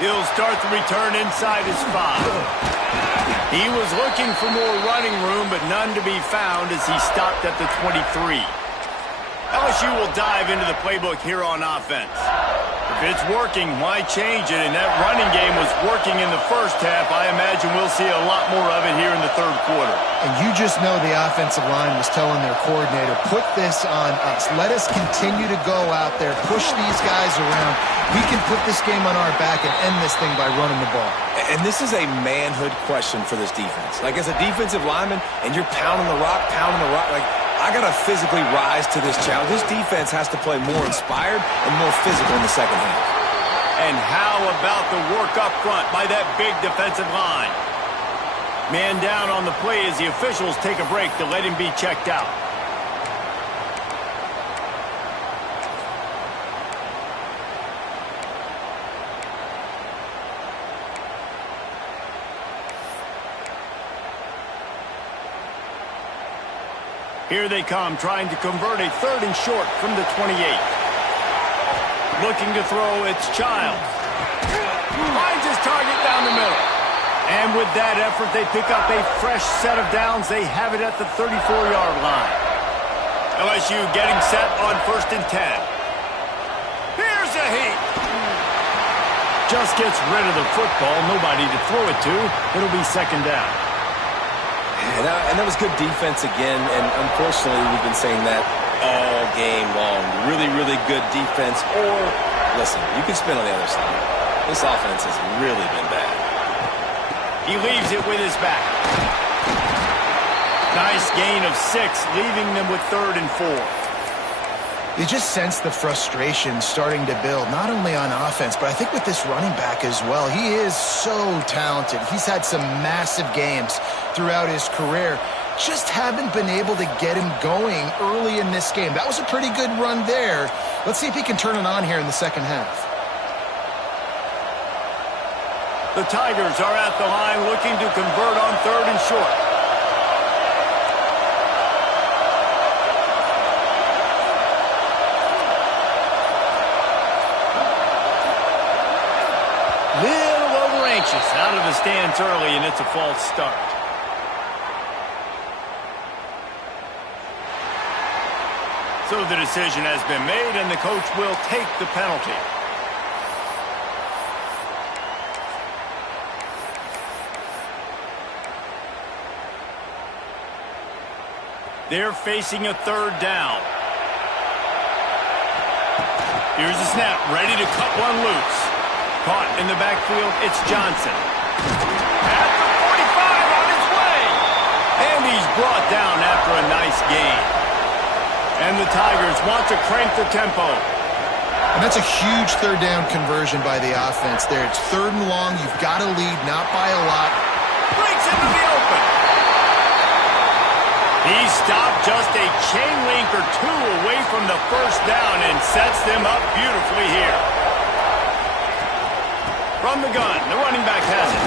He'll start the return inside his 5. He was looking for more running room, but none to be found as he stopped at the 23. LSU will dive into the playbook here on offense. If it's working, why change it? And that running game was working in the first half. I imagine we'll see a lot more of it here in the third quarter. And you just know the offensive line was telling their coordinator, put this on us. Let us continue to go out there, push these guys around. We can put this game on our back and end this thing by running the ball. And this is a manhood question for this defense. Like, as a defensive lineman, and you're pounding the rock, like, I got to physically rise to this challenge. This defense has to play more inspired and more physical in the second half. And how about the work up front by that big defensive line? Man down on the play as the officials take a break to let him be checked out. Here they come, trying to convert a 3rd and short from the 28. Looking to throw, it's Childs. Finds his target down the middle. And with that effort, they pick up a fresh set of downs. They have it at the 34-yard line. LSU getting set on 1st and 10. Here's a heat. Just gets rid of the football. Nobody to throw it to. It'll be 2nd down. And that was good defense again, and unfortunately we've been saying that all game long. Really, really good defense. Or, listen, you can spin on the other side. This offense has really been bad. He leaves it with his back. Nice gain of 6, leaving them with 3rd and 4. You just sense the frustration starting to build, not only on offense, but I think with this running back as well. He is so talented. He's had some massive games throughout his career. Just haven't been able to get him going early in this game. That was a pretty good run there. Let's see if he can turn it on here in the second half. The Tigers are at the line looking to convert on 3rd and short. Out of the stands early, and it's a false start. So the decision has been made, and the coach will take the penalty. They're facing a 3rd down. Here's the snap, ready to cut one loose. Caught in the backfield, it's Johnson. At the 45 on his way. And he's brought down after a nice gain. And the Tigers want to crank the tempo. And that's a huge 3rd down conversion by the offense there. It's 3rd and long. You've got to lead, not by a lot. Breaks into the open. He stopped just a chain link or 2 away from the 1st down and sets them up beautifully here. From the gun, the running back has it.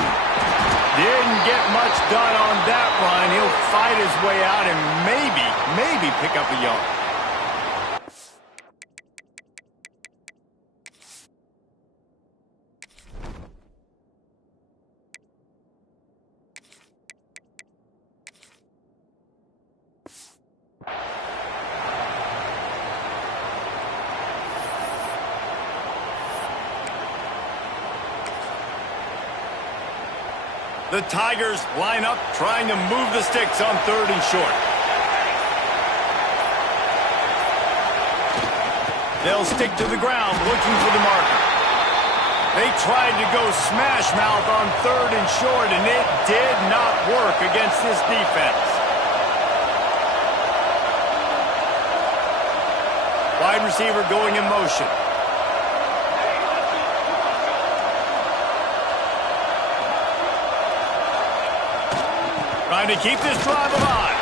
Didn't get much done on that run. He'll fight his way out and maybe pick up a yard. The Tigers line up, trying to move the sticks on 3rd and short. They'll stick to the ground, looking for the marker. They tried to go smash mouth on 3rd and short, and it did not work against this defense. Wide receiver going in motion. Trying to keep this drive alive.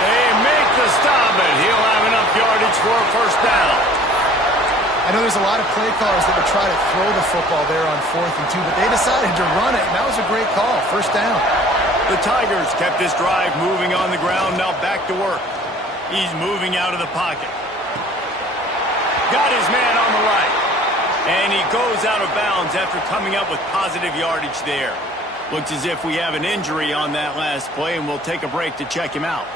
They make the stop, but he'll have enough yardage for a 1st down. I know there's a lot of play callers that would try to throw the football there on 4th and 2, but they decided to run it, and that was a great call. 1st down. The Tigers kept this drive moving on the ground, now back to work. He's moving out of the pocket. Got his man on the right. And he goes out of bounds after coming up with positive yardage there. Looks as if we have an injury on that last play, and we'll take a break to check him out.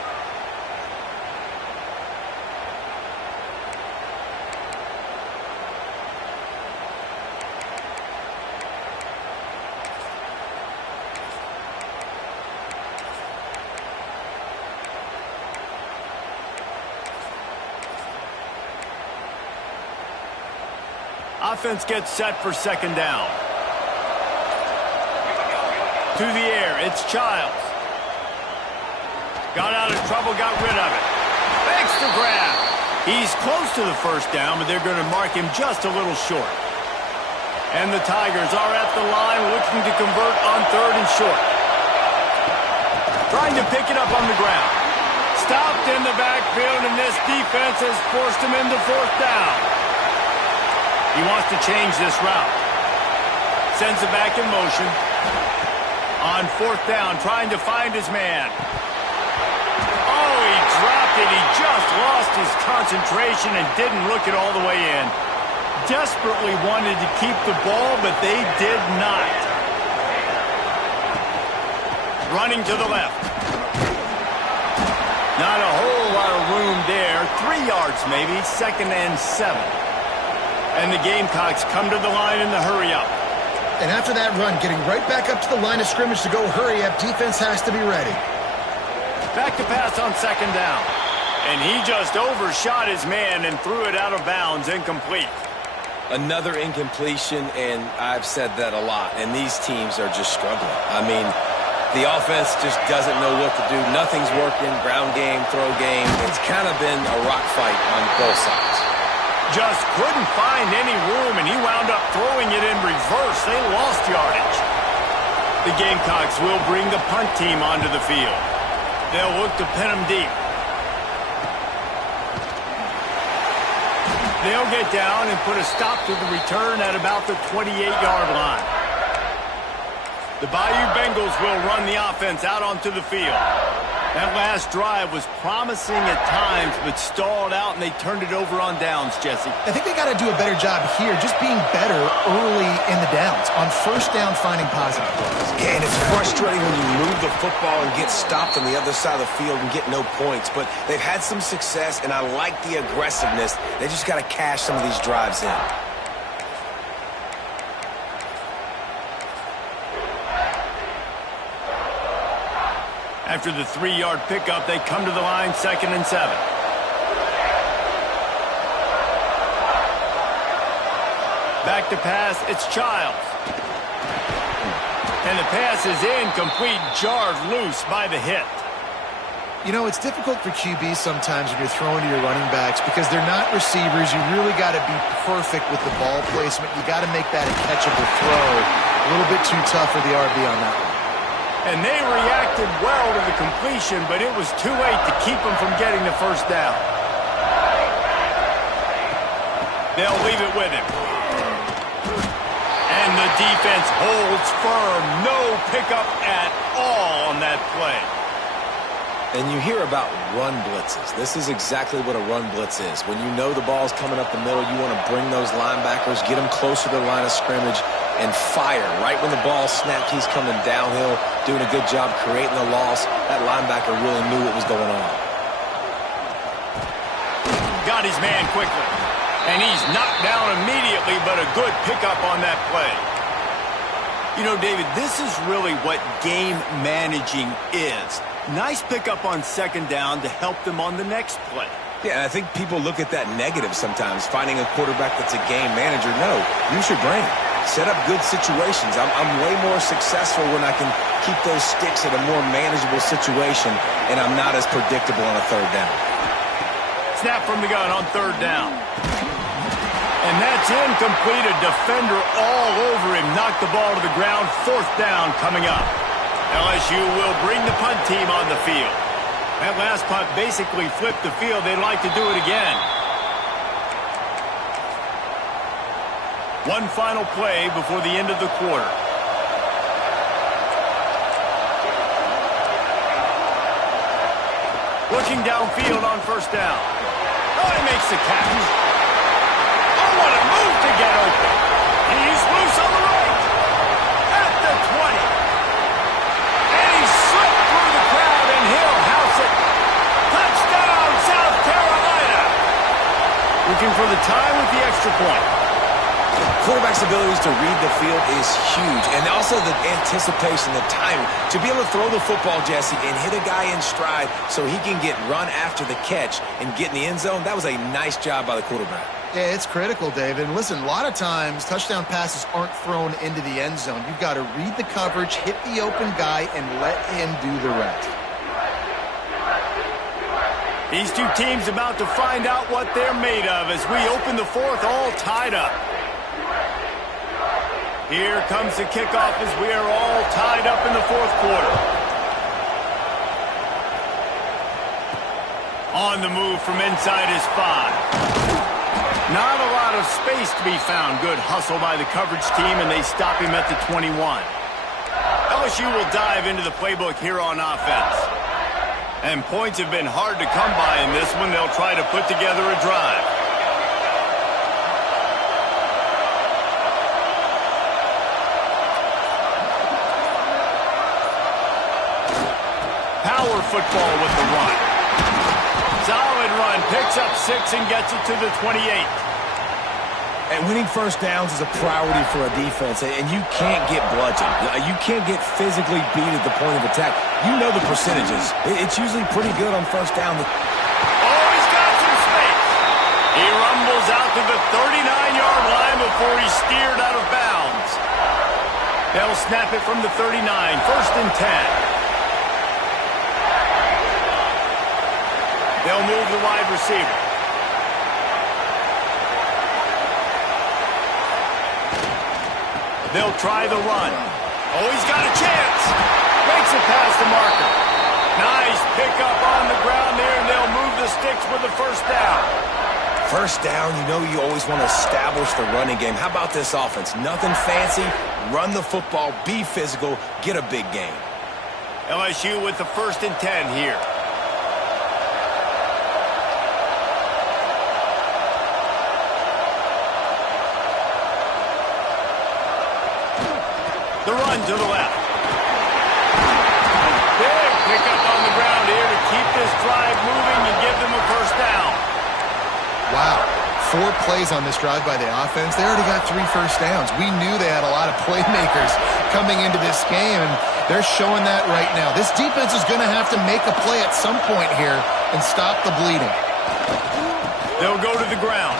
Offense gets set for second down. To the air, it's Childs. Got out of trouble, got rid of it. Extra grab. He's close to the first down, but they're going to mark him just a little short. And the Tigers are at the line looking to convert on third and short. Trying to pick it up on the ground. Stopped in the backfield, and this defense has forced him into fourth down. He wants to change this route. Sends it back in motion. On fourth down, trying to find his man. Oh, he dropped it. He just lost his concentration and didn't look it all the way in. Desperately wanted to keep the ball, but they did not. Running to the left. Not a whole lot of room there. 3 yards maybe, 2nd and 7. And the Gamecocks come to the line in the hurry-up. And after that run, getting right back up to the line of scrimmage to go hurry-up, defense has to be ready. Back to pass on second down. And he just overshot his man and threw it out of bounds, incomplete. Another incompletion, and I've said that a lot, and these teams are just struggling. I mean, the offense just doesn't know what to do. Nothing's working, ground game, throw game. It's kind of been a rock fight on both sides. Just couldn't find any room, and he wound up throwing it in reverse. They lost yardage. The Gamecocks will bring the punt team onto the field. They'll look to pin them deep. They'll get down and put a stop to the return at about the 28-yard line. The Bayou Bengals will run the offense out onto the field. That last drive was promising at times, but stalled out, and they turned it over on downs, Jesse. I think they got to do a better job here, just being better early in the downs. On first down, finding positive plays. Yeah, and it's frustrating when you move the football and get stopped on the other side of the field and get no points. But they've had some success, and I like the aggressiveness. They just got to cash some of these drives in. After the 3-yard pickup, they come to the line 2nd and 7. Back to pass, it's Childs. And the pass is incomplete, jarred loose by the hit. You know, it's difficult for QBs sometimes when you're throwing to your running backs because they're not receivers. You really got to be perfect with the ball placement. You got to make that a catchable throw. A little bit too tough for the RB on that one. And they reacted well to the completion, but it was too late to keep them from getting the first down. They'll leave it with him. And the defense holds firm. No pickup at all on that play. And you hear about run blitzes. This is exactly what a run blitz is. When you know the ball's coming up the middle, you want to bring those linebackers, get them closer to the line of scrimmage, and fire. Right when the ball snapped, he's coming downhill, doing a good job creating the loss. That linebacker really knew what was going on. Got his man quickly. And he's knocked down immediately, but a good pickup on that play. You know, David, this is really what game managing is. Nice pickup on second down to help them on the next play. Yeah, and I think people look at that negative sometimes, finding a quarterback that's a game manager. No, use your brain. Set up good situations. I'm way more successful when I can keep those sticks at a more manageable situation, and I'm not as predictable on a third down. Snap from the gun on third down. And that's incomplete. A defender all over him. Knocked the ball to the ground. Fourth down coming up. LSU will bring the punt team on the field. That last punt basically flipped the field. They'd like to do it again. One final play before the end of the quarter. Looking downfield on first down. Oh, he makes the catch. Oh, what a move to get open. quarterback's abilities to read the field is huge. And also the anticipation, the timing. To be able to throw the football, Jesse, and hit a guy in stride so he can get run after the catch and get in the end zone, that was a nice job by the quarterback. Yeah, it's critical, David. And listen, a lot of times touchdown passes aren't thrown into the end zone. You've got to read the coverage, hit the open guy, and let him do the rest. These two teams about to find out what they're made of as we open the fourth, all tied up. Here comes the kickoff as we are all tied up in the fourth quarter. On the move from inside his 5. Not a lot of space to be found. Good hustle by the coverage team, and they stop him at the 21. LSU will dive into the playbook here on offense. And points have been hard to come by in this one. They'll try to put together a drive. Power football with the run. Solid run. Picks up 6 and gets it to the 28. And winning first downs is a priority for a defense, and you can't get bludgeoned. You can't get physically beat at the point of attack. You know the percentages. It's usually pretty good on first down. Oh, he's got some space. He rumbles out to the 39-yard line before he's steered out of bounds. They'll snap it from the 39, 1st and 10. They'll move the wide receiver. They'll try the run. Oh, he's got a chance. Makes it past the marker. Nice pickup on the ground there, and they'll move the sticks with the first down. First down, you know you always want to establish the running game. How about this offense? Nothing fancy. Run the football, be physical, get a big gain. LSU with the 1st and 10 here. The run to the left. Big pickup on the ground here to keep this drive moving and give them a first down. Wow. 4 plays on this drive by the offense. They already got 3 first downs. We knew they had a lot of playmakers coming into this game, and they're showing that right now. This defense is going to have to make a play at some point here and stop the bleeding. They'll go to the ground.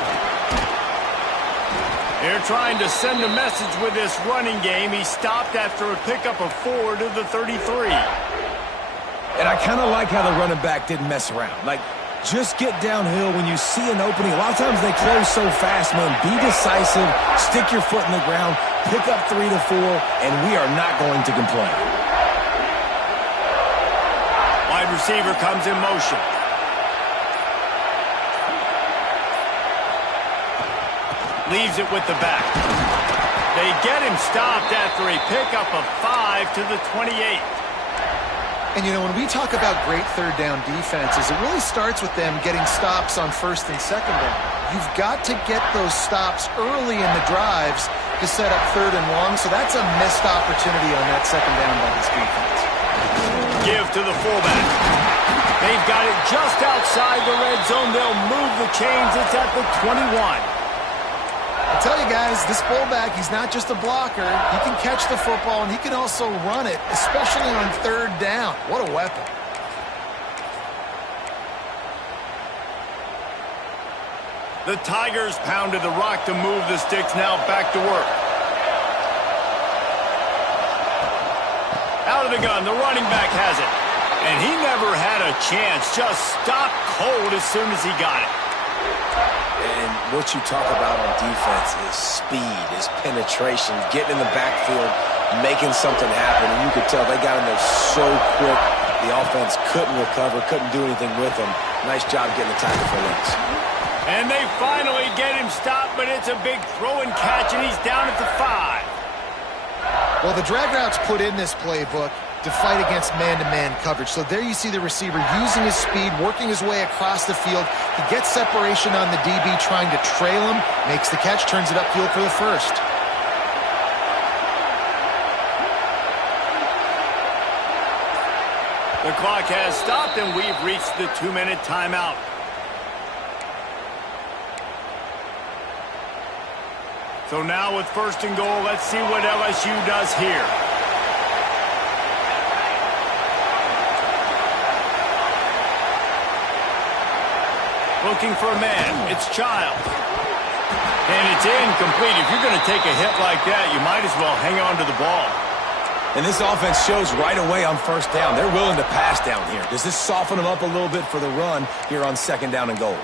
They're trying to send a message with this running game. He stopped after a pickup of 4 to the 33. And I kind of like how the running back didn't mess around. Like, just get downhill when you see an opening. A lot of times they close so fast, man. Be decisive, stick your foot in the ground, pick up 3 to 4, and we are not going to complain. Wide receiver comes in motion. Leaves it with the back. They get him stopped after a pickup of 5 to the 28. And, you know, when we talk about great third down defenses, it really starts with them getting stops on 1st and 2nd down. You've got to get those stops early in the drives to set up 3rd and long, so that's a missed opportunity on that 2nd down by this defense. Give to the fullback. They've got it just outside the red zone. They'll move the chains. It's at the 21. I tell you guys, this fullback, he's not just a blocker. He can catch the football, and he can also run it, especially on 3rd down. What a weapon. The Tigers pounded the rock to move the sticks. Now back to work. Out of the gun, the running back has it. And he never had a chance. Just stopped cold as soon as he got it. And what you talk about on defense is speed, is penetration, getting in the backfield, making something happen. And you could tell they got in there so quick, the offense couldn't recover, couldn't do anything with them. Nice job getting the tackle for Lynch. And they finally get him stopped, but it's a big throw and catch, and he's down at the 5. Well, the drag route's put in this playbook to fight against man-to-man coverage. So there you see the receiver using his speed, working his way across the field. He gets separation on the DB, trying to trail him, makes the catch, turns it upfield for the first. The clock has stopped, and we've reached the 2-minute timeout. So now with 1st and goal, let's see what LSU does here. Looking for a man. It's Childs. And it's incomplete. If you're going to take a hit like that, you might as well hang on to the ball. And this offense shows right away on 1st down. They're willing to pass down here. Does this soften them up a little bit for the run here on 2nd down and goal?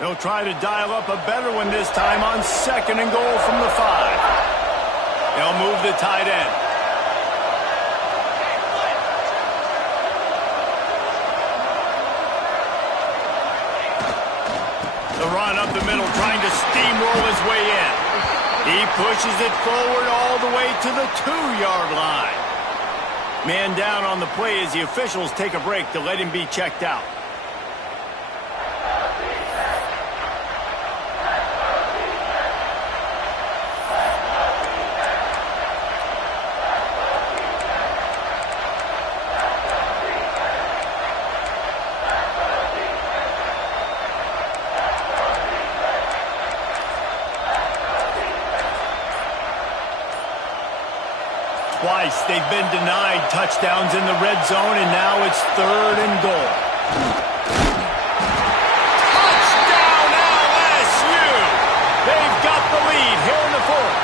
They'll try to dial up a better one this time on 2nd and goal from the 5. They'll move the tight end. The run up the middle, trying to steamroll his way in. He pushes it forward all the way to the 2-yard line. Man down on the play as the officials take a break to let him be checked out. Twice they've been denied touchdowns in the red zone, and now it's 3rd and goal. Touchdown LSU! They've got the lead here in the 4th.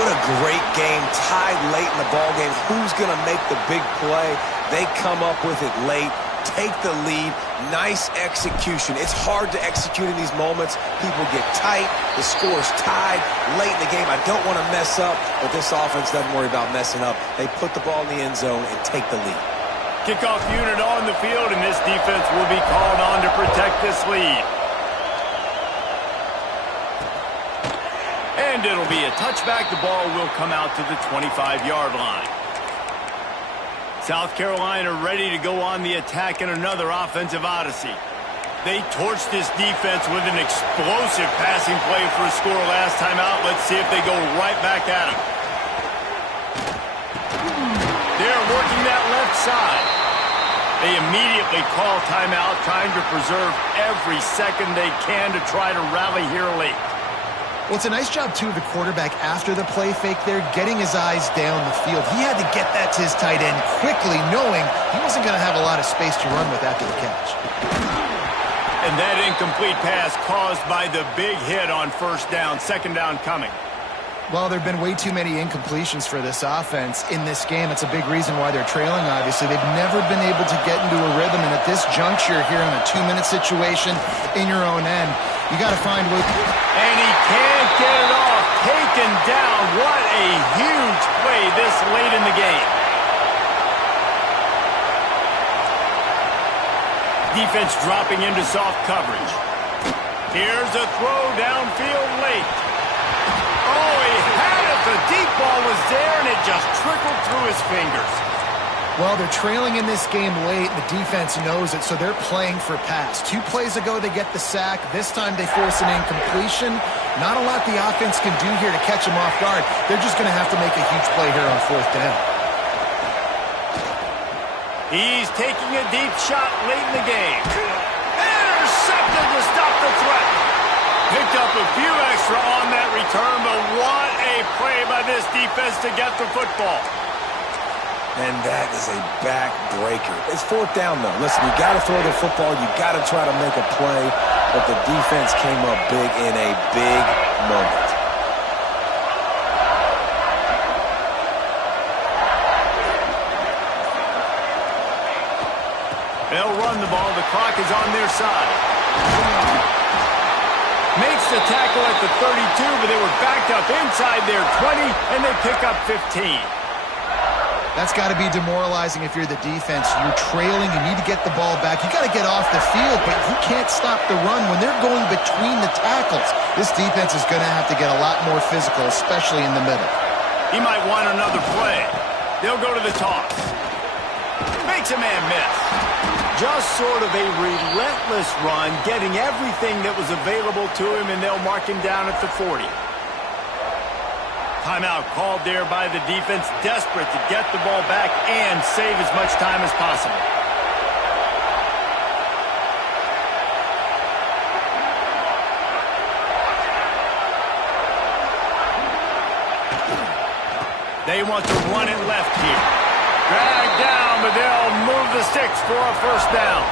What a great game, tied late in the ballgame. Who's going to make the big play? They come up with it late, take the lead. Nice execution. It's hard to execute in these moments. People get tight. The score's tied late in the game. I don't want to mess up, but this offense doesn't worry about messing up. They put the ball in the end zone and take the lead. Kickoff unit on the field, and this defense will be called on to protect this lead. And it'll be a touchback. The ball will come out to the 25-yard line. South Carolina ready to go on the attack in another offensive odyssey. They torched this defense with an explosive passing play for a score last time out. Let's see if they go right back at him. They're working that left side. They immediately call timeout, trying to preserve every second they can to try to rally here late. Well, it's a nice job, too, of the quarterback after the play fake there, getting his eyes down the field. He had to get that to his tight end quickly, knowing he wasn't going to have a lot of space to run with after the catch. And that incomplete pass caused by the big hit on 1st down, 2nd down coming. Well, there have been way too many incompletions for this offense in this game. It's a big reason why they're trailing, obviously. They've never been able to get into a rhythm, and at this juncture here in a 2-minute situation in your own end, you got to find ways. And he can't get it off. Taken down. What a huge play this late in the game. Defense dropping into soft coverage. Here's a throw downfield late. Oh, he had it. The deep ball was there, and it just trickled through his fingers. Well, they're trailing in this game late. The defense knows it, so they're playing for pass. 2 plays ago, they get the sack. This time, they force an incompletion. Not a lot the offense can do here to catch them off guard. They're just going to have to make a huge play here on 4th down. He's taking a deep shot late in the game. Intercepted to stop the threat. Picked up a few extra on that return, but what a play by this defense to get the football. And that is a backbreaker. It's 4th down, though. Listen, you got to throw the football. You got to try to make a play. But the defense came up big in a big moment. They'll run the ball. The clock is on their side. Makes the tackle at the 32, but they were backed up inside their 20, and they pick up 15. That's got to be demoralizing if you're the defense. You're trailing. You need to get the ball back. You got to get off the field, but you can't stop the run when they're going between the tackles. This defense is going to have to get a lot more physical, especially in the middle. He might want another play. They'll go to the toss. Makes a man miss. Just sort of a relentless run, getting everything that was available to him, and they'll mark him down at the 40. Timeout called there by the defense, desperate to get the ball back and save as much time as possible. They want to run it left here. Dragged down, but they'll move the sticks for a first down.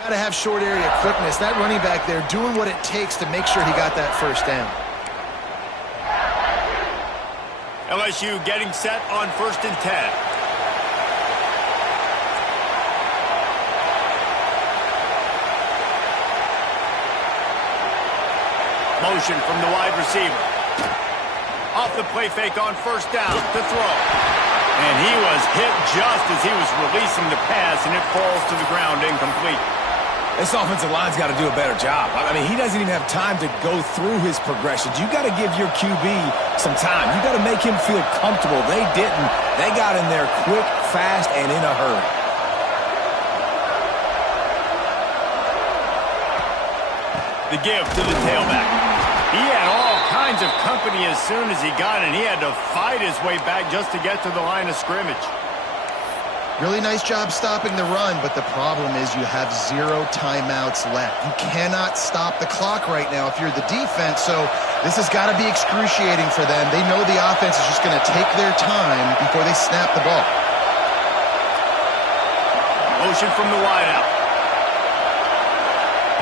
Got to have short area quickness. That running back there doing what it takes to make sure he got that first down. LSU getting set on 1st and 10. Motion from the wide receiver. Off the play fake on 1st down to throw. And he was hit just as he was releasing the pass, and it falls to the ground incomplete. This offensive line's got to do a better job. I mean, he doesn't even have time to go through his progressions. You got to give your QB some time. You got to make him feel comfortable. They didn't. They got in there quick, fast, and in a hurry. The give to the tailback. He had all kinds of company as soon as he got it. He had to fight his way back just to get to the line of scrimmage. Really nice job stopping the run, but the problem is you have 0 timeouts left. You cannot stop the clock right now if you're the defense, so this has got to be excruciating for them. They know the offense is just going to take their time before they snap the ball. Motion from the wideout.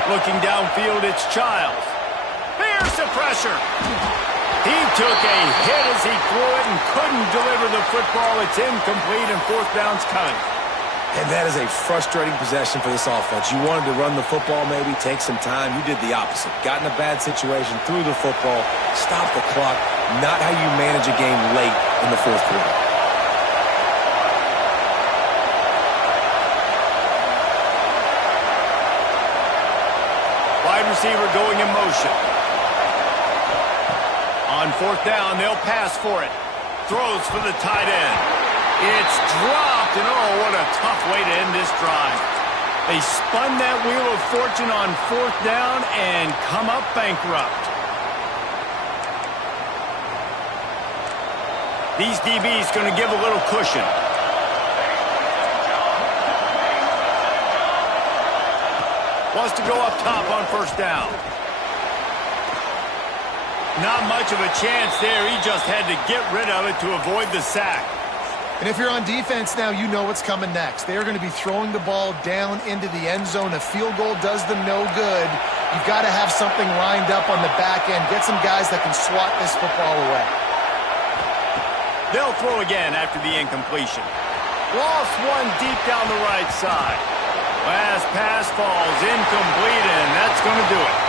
Looking downfield, it's Childs. There's the pressure. He took a hit as he threw it and couldn't deliver the football. It's incomplete and 4th down's coming. And that is a frustrating possession for this offense. You wanted to run the football, maybe take some time. You did the opposite. Got in a bad situation, threw the football, stopped the clock. Not how you manage a game late in the 4th quarter. Wide receiver going in motion. On 4th down, they'll pass for it. Throws for the tight end. It's dropped, and oh, what a tough way to end this drive. They spun that wheel of fortune on 4th down and come up bankrupt. These DBs going to give a little cushion. Wants to go up top on 1st down. Not much of a chance there. He just had to get rid of it to avoid the sack. And if you're on defense now, you know what's coming next. They're going to be throwing the ball down into the end zone. A field goal does them no good. You've got to have something lined up on the back end. Get some guys that can swat this football away. They'll throw again after the incompletion. Lost one deep down the right side. Last pass falls incomplete, and that's going to do it.